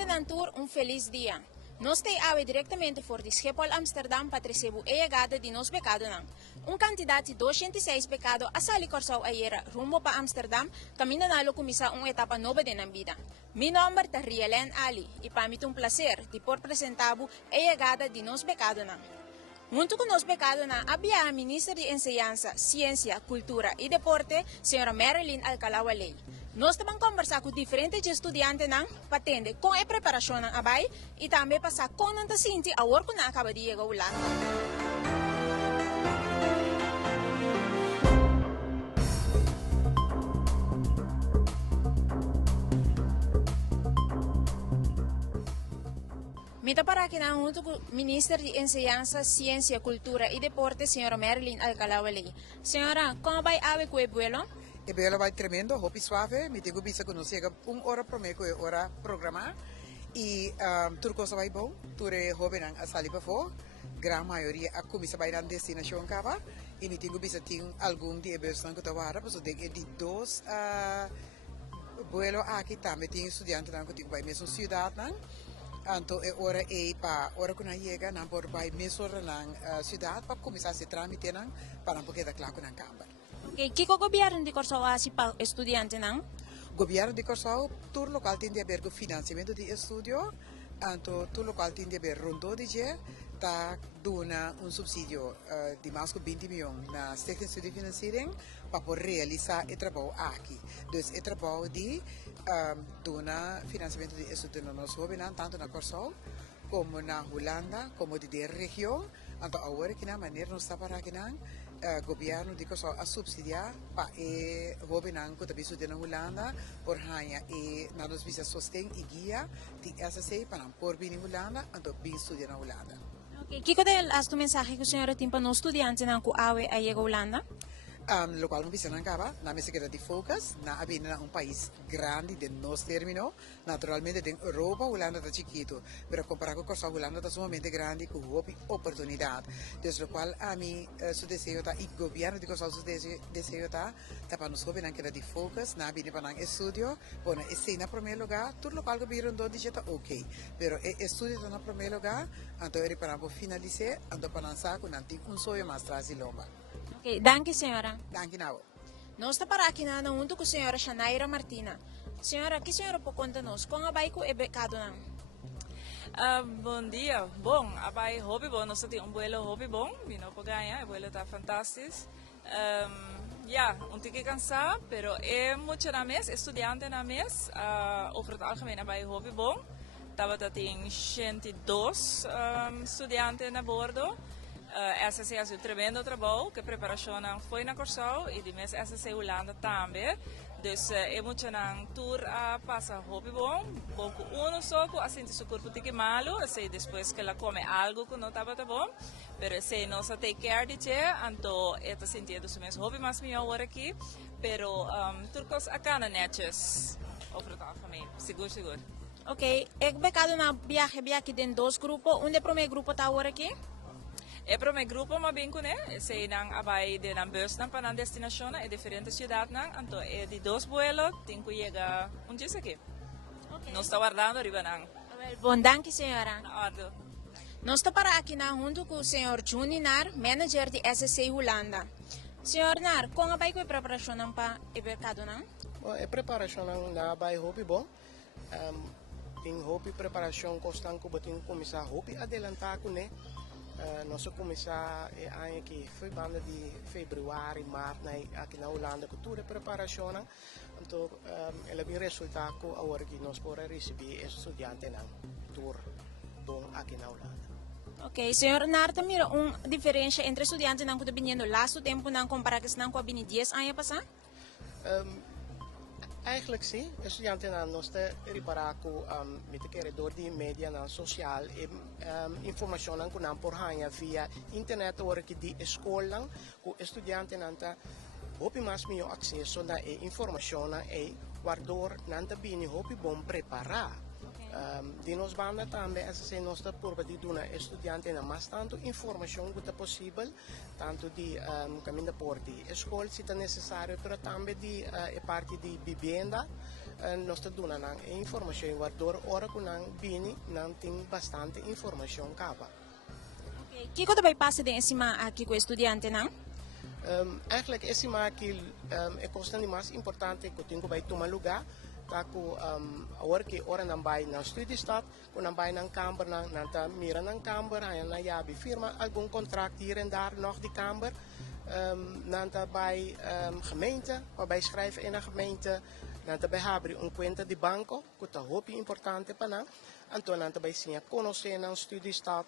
Estudiante ng tour, un feliz dia. Nós te awe diretamente for de Schiphol Amsterdam para receber a chegada de nos Bekandonan. Um candidato de 206 becado a sali corsaw ayera rumo pa Amsterdam, camina nalo kumisa uma etapa nova de vida. Mi nombre é Rielen Ali e para mim é um prazer de por apresentabo a chegada de nos Bekandonan. Junto com nos Bekandonan, havia a ministra de Enseñanza, Ciência, Cultura e Deporte, senhora Marilyn Alcalá-Waley. Nós também conversar com diferentes estudantes não patente com a preparação ng abay e também passar com nanta sinti a work na acaba de chegar Ulanda. Mita para aqui na junto com o Ministro de Enseñanza, Ciência, Cultura e Deporte, senhora Marilyn Alcalá-Waley. Senhora, como vai awe com o vuelo? E bello vai tremendo, hopi suave, mi tengo bisa conoscere hora per me, ora programma. E tudo cosa vai bom, tudo é jovem a salir para fora, gran maioria a começar vai na destinação cava. E mi tengo bisa tem algum de ebeção que tawara, porque de dois vuelo aqui também tem estudante que tem vai mesmo cidade não. Então é hora para hora que na chega na por vai mesmo na cidade para começar a se tramitar não para porque da claro na câmara. Okay, kiko gobyerno di Corso si pa estudiante nang? Governo di Corso, tur local tem de haver financiamento de estudio, anto tur local tem de haver rondo de je, ta dona un subsídio de mais de 20 milhões na Stichting de Financiering para poder realizar o trabalho aqui. Dus o trabalho de dona financiamento de estudio no nosso governo, tanto na Corso como na Ulanda, como de região. Anto agora que na maneira não está para aqui não governo de Kosovo a subsidiar para o governo que também estuda na Ulanda por ganhar e na nos visa sostém e guia de SSA para por vir na Ulanda anto bem estudar na Ulanda. Okay, kiko del as tu mensaje que o senhora tem para nos estudiantes nang ku awe a chega Ulanda? Lo qual não precisa acaba, na mesa que de focus, na abina um país grande de nos termino, naturalmente de Europa, Holanda está chiquito, pero comparado com a Holanda está sumamente grande, com oportunidade. Desde o qual a mim, su desejo está, e o governo de Kosovo su desejo está, para nós jovens que de focus, na abina para estudio, bueno, esse na primeiro lugar, tudo local que viram do digita ok, pero estudio está na primeiro lugar, então ele para finalizar, então para lançar com um sonho mais atrás e lomba. Okay, danke senhora. Danke nao. Nós está para aqui na junto com a senhora Shanaira Martina. Senhora, que senhora pode contar-nos com a bairro e Bekandonan? Bom dia. Bom, a bairro hobby bom, nós temos vuelo hobby bom, vino para ganhar, o vuelo está fantástico. Tique cansado, pero é muito na mês, estudante na mês, over het algemeen a bairro hobby bom. Tava tem 102 estudantes na bordo. SSC faz um tremendo trabalho, que a preparação foi na Corsau e de mês SSC Ulanda também. Dus é muito na tour a passar hobby bom, pouco só, assim de seu corpo tique malo, assim depois que ela come algo que não estava bom, pero assim nós take care de che, então é sentido do mês hobby mais melhor aqui, pero turcos acá na netjes, ofertar também, seguro. Ok, é Bekandonan viaje de dois grupos, onde o primeiro grupo está agora aqui? É para o meu grupo, mas bem com ele. Se não abai de na bus para a destinação, é diferente cidade, então é de dois vuelos, tem que chegar dia aqui. Okay. Nós estamos guardando arriba não. Bom, danke senhora. Nada. Nós estamos para aqui na junto com o senhor Juni Nar, manager de SSA Ulanda. Senhor Nar, como vai com a preparação para o Bekandonan? A preparação na vai hobby bom. Tem hobby preparação constante que tem começar hobby adelantar com ele. Nós começamos aqui foi banda de fevereiro, março aqui na Holanda com toda a preparação, então ela vem resultado agora que nós podemos receber estudantes na tour bom aqui na Holanda. Ok, senhor Narta, mira uma diferença entre estudantes que estão vindo lá no tempo não comparado com a 10 anos passar? Eigenlijk sim, estudantes nós te reparar com redor de mídia social e informação que não por ganhar via internet ou que de escola com estudantes nanta hopi mais melhor acesso na informação e guardar nanta bem hopi bom preparar. De nos banda também essa é nossa prova de dar estudante na mais tanto informação que é possível tanto de caminho por de escola se é necessário, mas também de parte de vivenda nós temos informação waardoor ora kunang bini nang tem bastante informação capa. Okay. Kiko também passa de cima aqui com o estudante, não? Eigenlijk is het maar que kost niet mais importante que tenho bij tomar lugar tá ku agora que ora não vai na studiestad ku não vai na kamer na ta mira na kamer aí na jabi firma algum contract hier en daar nog die kamer na bij gemeente waarbij schrijven in een gemeente na ta bij habri conta di banco ku ta hopi importante pana anto na ta bij sia conocer na studiestad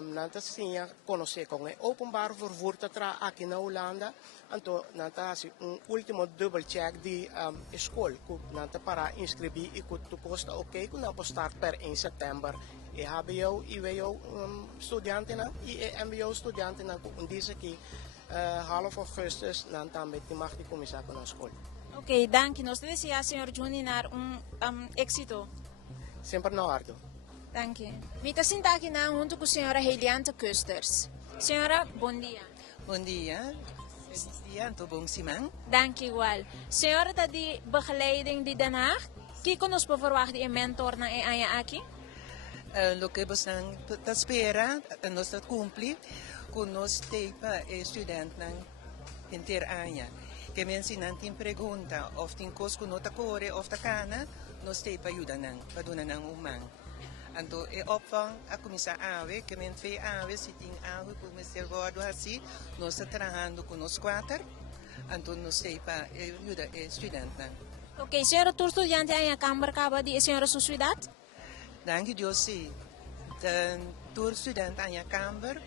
nanta sinha conhecer com o openbaar vervoer tra aqui na Ulanda anto nanta assim último double check de escola que nanta para inscrever e que tu costa ok que não postar per 1 setembro e HBO e veio estudante na e MBO estudante na diz aqui half augustus nanta met die mag die commissar com a escola. Ok, danke. Nós desejamos, Sr. Juninar, éxito. Sempre no ardo. Danke. Mita sinta aqui na junto com a senhora Helianta Kusters. Senhora, bom dia. Bom dia. Feliz dia, tô bom Simão. Dank igual. Senhora está de begeleiding de Den Haag. Que nos verwachten een mentor na aya aqui? Lo que você está espera, nós está cumprir com nós teipa estudante na inteira área. Que me ensinan tem pergunta, of tem coisa que não tá corre, of tá cana, nós teipa ajuda nang, paduna nang umang. Então, é opvang a começar a ver que men twee aves se tem algo como ser gordo assim, nós estamos trabalhando com os quatro, então nós temos para ajudar o estudante. Ok, senhora, tu estudante aí a câmara acaba de senhora sua cidade? Dank Deus sim. Tu estudante aí a câmara,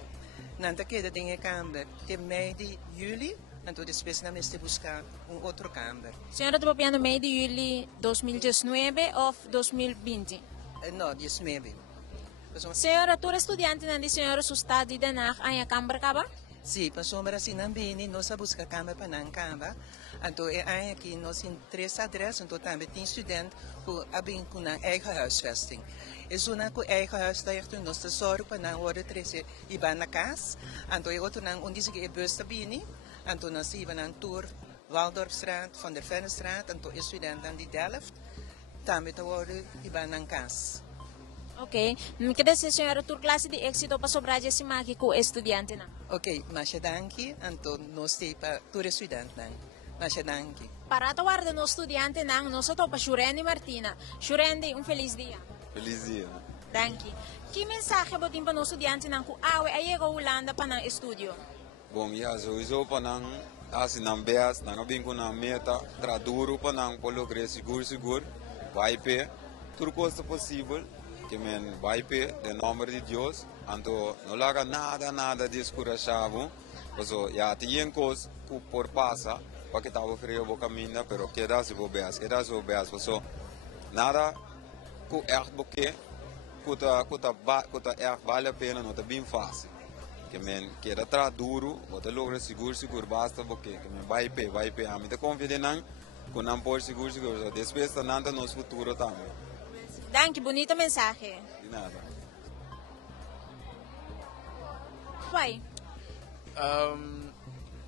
não te queda em a câmara, até mês de julho, então depois nós temos buscar outro câmara. Senhora, tu papiando mês de julho 2019 ou 2020? Não, 19. Senhora, tu estudante na de senhora sua cidade de Den Haag aí a câmara acaba? Sim, passou para assim não bem, nós busca câmara para não câmara. Então é aí que nós em 3 adresas, então também tem estudante que abem com a eigen huisvesting. É só na com eigen huisvesting nós te zorgen para não hora 13 e vai na casa. Então é outro não onde se que é bus bem, então nós iban na tour Waldorfstraat, Van der Vennestraat, então é estudante aan die Delft. Também te hora e vai na casa. Ok, me quer dizer senhora, tu classe de éxito para sobrar esse maqui com estudante não? Ok, mas danke, então nós temos para tu estudante não. Mas danke. Para a guarda no estudante não, nós estamos para Shurendi Martina. Shurendi, feliz dia. Feliz dia. Danke. Que mensagem botin para no estudante não que awe aí a Ulanda para estúdio? Bom, sowieso pa nang asi nang beas, nang abing ko na meta, traduro pa nang pologre seguro, vai pe, tudo coisa possível, que men vai pe, de nome de Deus, anto não laga nada descurachavo, also ya tien cos por passa, para que tava frio bo caminha, pero queda se bo beas, also nada ku echt boke, kuta echt vale a pena, não tá bem fácil. Que men queda traduro, bota logra seguro basta porque que men vai pe, a mim te confia nang, com não por seguro, depois tá nada nos futuro também. Danke, bonita mensagem. De nada. Vai.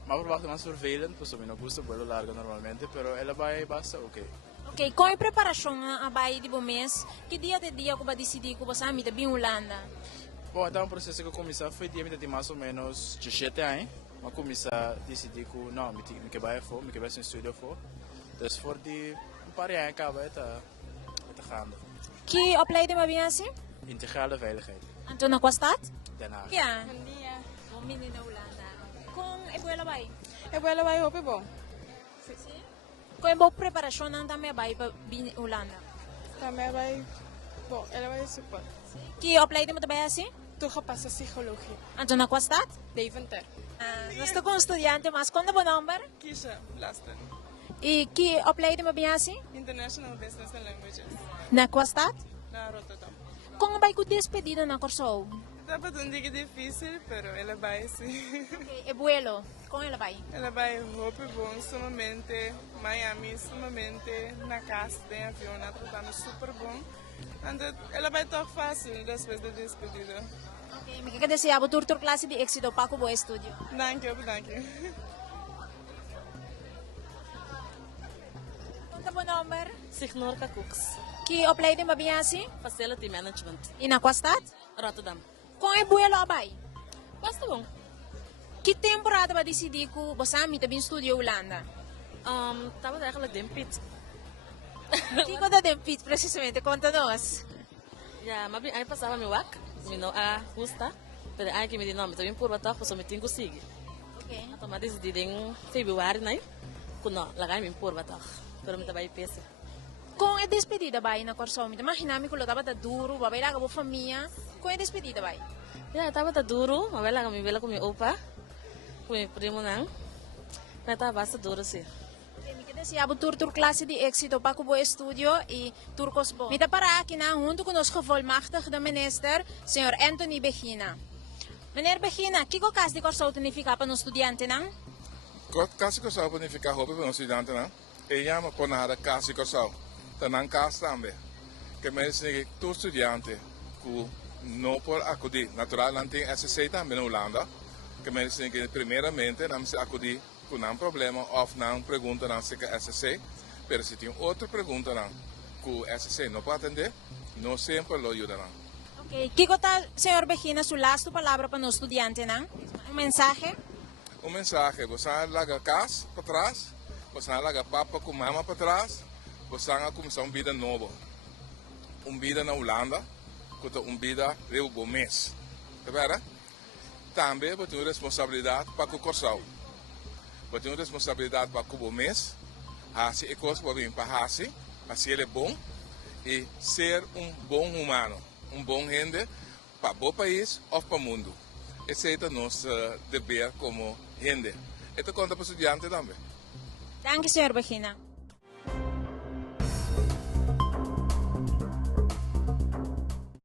Ma verwacht más vervelend, pues a mí no gusta vuelo largo normalmente, pero ela vai basta ok. Ok, com a preparação a baia de bom mês, que dia de dia que vai decidir que você me bem Ulanda? Bom, então o processo que eu comecei foi dia de mais ou menos 17 anos, mas comecei a decidir que não, me que vai for, me que vai ser estúdio for. Então for de paar jaar acaba tá gaan. Que opleiding maar bem assim? Integrale veiligheid. Anto na qual stad? Den Haag. Ja. Bom dia. Bom menino Ulanda. Com a boa vai? A boa vai hope bom. Sim. Com a boa preparação não também vai para bem Ulanda. Também vai bom, ela vai super. Que opleiding moet bij assim? Toegepaste psychologie. Anto na qual stad? Deventer. Nós estamos com estudante, mas quando é o número? Kiesje, Blasten. E que opleiding maar bem assim? International Business and Languages. Na qual stad? Na Rotterdam. Como vai com despedida na Corsou? Estava um dia difícil, pero ela vai sim. Ok, e vuelo, com ela vai? Ela vai hope bom, sumamente, Miami, sumamente, na casa tem avião, na tratando super bom. Então, ela vai estar fácil depois da despedida. Ok, me quer dizer, a turtur classe de éxito para o bom estúdio. Danke. Quanto é o número? Signor Cooks, Que opleiding mabiasi? Facility Management, E na qual estado? Rotterdam. Com é buia lá vai? Basta bom. Que temporada vai decidir que você também estudia Ulanda? Tava eigenlijk den pit. Que coisa de pit precisamente? Conta-nos. Ja, mas aí passava meu wak, me não a custa, pero aí que me di nome, também por batok, posso me tenho sigue. Ok. Então, mas decidi em fevereiro, né? Kuno, lagay me por batok, pero me trabalhei pese. Com a despedida vai na Corsol, me imagina que lo tava da duro, vai lá com a família. Com a despedida vai. Ja, tava tá duro, mas lá me vela com meu opa, com meu primo não, mas tava bastante duro sim. Me queda se abo tur classe de êxito para o estúdio e turcos bom. Me dá para aqui na junto conosco volmachtig de minister, senhor Anthony Begina. Meneer Begina, que o caso de Corsol significa para um estudante não? Kasi ko sa punificar hobi para um estudante não? E llama por nada kasi ko sa tanang kas também. Que me diz que tu estudante que não por acudir natural não tem SC também na Ulanda. Que me diz que primeiramente não se acudir com um problema ou não pergunta não se que SC. Pero se tem outra pergunta não que o SC não pode atender, não sempre lo ajuda não. Ok, que está, senhor Begina, su last palavra para um estudante não? Um mensagem? Um mensagem, você larga casa para trás, você larga papa com mama para trás, você vai começar uma vida nova. Uma vida na Holanda, uma vida de bom mês. Tá vendo? Também você tem responsabilidade para o Corsal. Você tem responsabilidade para o bom mês, assim é coisa para vir para assim ele é bom, e ser um bom humano, um bom gente para o país ou para o mundo. Esse é o nosso dever como gente. Isso conta para o estudante também. Danke, senhor Begina.